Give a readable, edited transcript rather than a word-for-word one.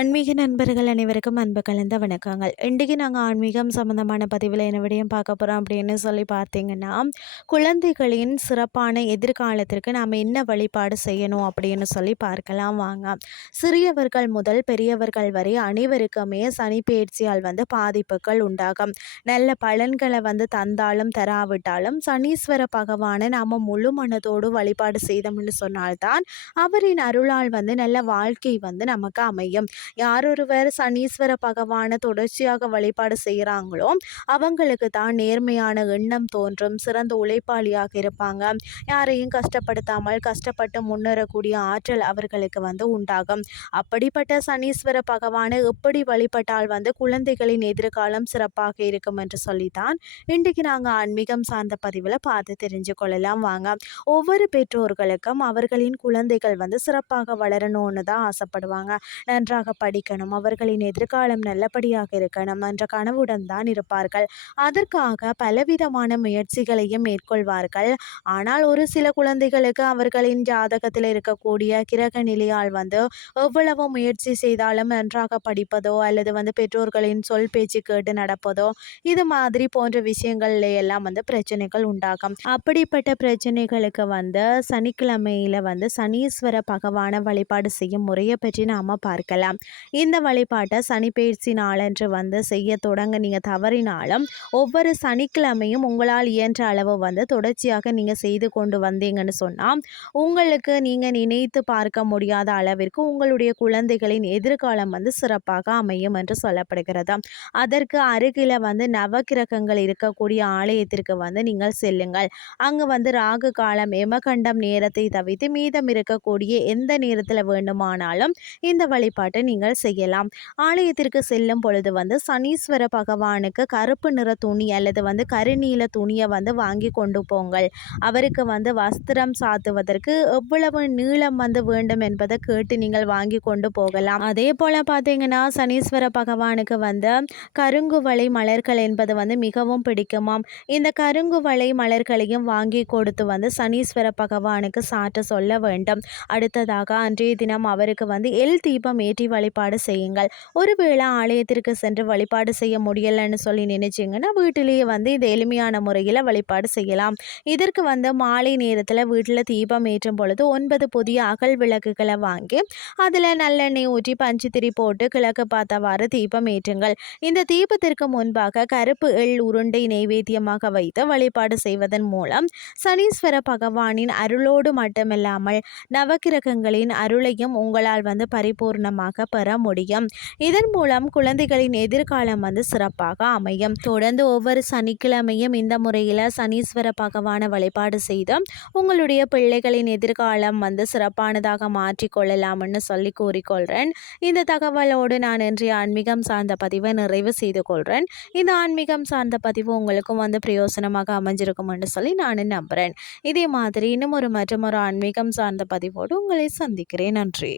ஆன்மீக நண்பர்கள் அனைவருக்கும் அன்பு கலந்த வணக்கங்கள். இன்றைக்கு நாங்கள் ஆன்மீகம் சம்மந்தமான பதிவில் என்ன விடயம் பார்க்க போகிறோம் அப்படின்னு சொல்லி பார்த்தீங்கன்னா, குழந்தைகளின் சிறப்பான எதிர்காலத்திற்கு நாம் என்ன வழிபாடு செய்யணும் அப்படின்னு சொல்லி பார்க்கலாம் வாங்க. சிறியவர்கள் முதல் பெரியவர்கள் வரை அனைவருக்குமே சனி பெயர்ச்சியால் பாதிப்புகள் உண்டாகும். நல்ல பலன்களை தந்தாலும் தராவிட்டாலும் சனீஸ்வர பகவானை நாம் முழு மனதோடு வழிபாடு செய்தோம்னு சொன்னால்தான் அவரின் அருளால் நல்ல வாழ்க்கை நமக்கு அமையும். யாரொருவர் சனீஸ்வர பகவானை தொடர்ச்சியாக வழிபாடு செய்கிறாங்களோ அவங்களுக்கு தான் நேர்மையான எண்ணம் தோன்றும், சிறந்த உழைப்பாளியாக இருப்பாங்க, யாரையும் கஷ்டப்படுத்தாமல் கஷ்டப்பட்டு முன்னேறக்கூடிய ஆற்றல் அவர்களுக்கு உண்டாகும். அப்படிப்பட்ட சனீஸ்வர பகவானை எப்படி வழிபட்டால் குழந்தைகளின் எதிர்காலம் சிறப்பாக இருக்கும் என்று சொல்லித்தான் இன்றைக்கு நாங்கள் ஆன்மீகம் சார்ந்த பதிவில் பார்த்து தெரிஞ்சு கொள்ளலாம் வாங்க. ஒவ்வொரு பெற்றோர்களுக்கும் அவர்களின் குழந்தைகள் சிறப்பாக வளரணும்னு தான் ஆசைப்படுவாங்க. நன்றாக படிக்கணும், அவர்களின் எதிர்காலம் நல்லபடியாக இருக்கணும் என்ற கனவுடன் தான் இருப்பார்கள். அதற்காக பலவிதமான முயற்சிகளையும் மேற்கொள்வார்கள். ஆனால் ஒரு சில குழந்தைகளுக்கு அவர்களின் ஜாதகத்தில் இருக்கக்கூடிய கிரக நிலையால் எவ்வளவு முயற்சி செய்தாலும் நன்றாக படிப்பதோ அல்லது பெற்றோர்களின் சொல் பேச்சு கேட்டு நடப்பதோ இது மாதிரி போன்ற விஷயங்கள்ல எல்லாம் பிரச்சனைகள் உண்டாகும். அப்படிப்பட்ட பிரச்சனைகளுக்கு சனிக்கிழமையில சனீஸ்வர பகவான வழிபாடு செய்யும் முறையை பற்றி நாம பார்க்கலாம். இந்த வழிபாட்டை சனிப்பெயர்ச்சி நாளன்று செய்ய தொடங்க நீங்கள் தவறினாலும் ஒவ்வொரு சனிக்கிழமையும் உங்களால் இயன்ற அளவு தொடர்ச்சியாக நீங்கள் செய்து கொண்டு வந்தீங்கன்னு சொன்னால் உங்களுக்கு நீங்கள் நினைத்து பார்க்க முடியாத அளவிற்கு உங்களுடைய குழந்தைகளின் எதிர்காலம் சிறப்பாக அமையும் என்று சொல்லப்படுகிறது. அதற்கு அருகில நவக்கிரகங்கள் இருக்கக்கூடிய ஆலயத்திற்கு நீங்கள் செல்லுங்கள். அங்கு ராகு காலம் எமகண்டம் நேரத்தை தவிர்த்து மீதம் இருக்கக்கூடிய எந்த நேரத்தில் வேண்டுமானாலும் இந்த வழிபாட்டை நீங்கள் செய்யலாம். ஆலயத்திற்கு செல்லும் பொழுது சனீஸ்வர பகவானுக்கு கருப்பு நிற துணி அல்லது கருநீல துணியை வாங்கி கொண்டு போங்கள். அவருக்கு வஸ்திரம் சாத்துவதற்கு எவ்வளவு நீளம் வேண்டும் என்பதை கேட்டு நீங்கள் வாங்கி கொண்டு போகலாம். அதே போல பார்த்தீங்கன்னா சனீஸ்வர பகவானுக்கு கருங்குவளை மலர்கள் என்பது மிகவும் பிடிக்குமாம். இந்த கருங்குவளை மலர்களையும் வாங்கி கொடுத்து சனீஸ்வர பகவானுக்கு சாற்ற சொல்ல வேண்டும். அடுத்ததாக அன்றைய தினம் அவருக்கு எல் தீபம் ஏற்றி வழிபாடு செய்யுங்கள். ஒருவேளை ஆலயத்திற்கு சென்று வழிபாடு செய்ய முடியலன்னு சொல்லி நினைச்சிங்கன்னா வீட்டிலேயே இது எளிமையான முறையில் வழிபாடு செய்யலாம். இதற்கு மாலை நேரத்தில் வீட்டில் தீபம் ஏற்றும் பொழுது 9 புதிய அகல் விளக்குகளை வாங்கி அதில் நல்லெண்ணெய் ஊற்றி பஞ்சுத்திரி போட்டு கிழக்கு பார்த்தவாறு தீபம் ஏற்றுங்கள். இந்த தீபத்திற்கு முன்பாக கருப்பு எள் உருண்டை நைவேத்தியமாக வைத்து வழிபாடு செய்வதன் மூலம் சனீஸ்வர பகவானின் அருளோடு மட்டுமில்லாமல் நவக்கிரகங்களின் அருளையும் உங்களால் பரிபூர்ணமாக பெற முடியும். இதன் மூலம் குழந்தைகளின் எதிர்காலம் சிறப்பாக அமையும். தொடர்ந்து ஒவ்வொரு சனிக்கிழமையும் இந்த முறையில் சனீஸ்வர பகவானை வழிபாடு செய்து உங்களுடைய பிள்ளைகளின் எதிர்காலம் சிறப்பானதாக மாற்றிக்கொள்ளலாம்னு சொல்லி கூறிக்கொள்கிறேன். இந்த தகவலோடு நான் இன்றைய ஆன்மீகம் சார்ந்த பதிவை நிறைவு செய்து கொள்கிறேன். இந்த ஆன்மீகம் சார்ந்த பதிவு உங்களுக்கும் பிரயோசனமாக அமைஞ்சிருக்கும்னு சொல்லி நான் நம்புகிறேன். இதே மாதிரி இன்னும் மற்றும் ஒரு ஆன்மீகம் சார்ந்த பதிவோடு உங்களை சந்திக்கிறேன். நன்றி.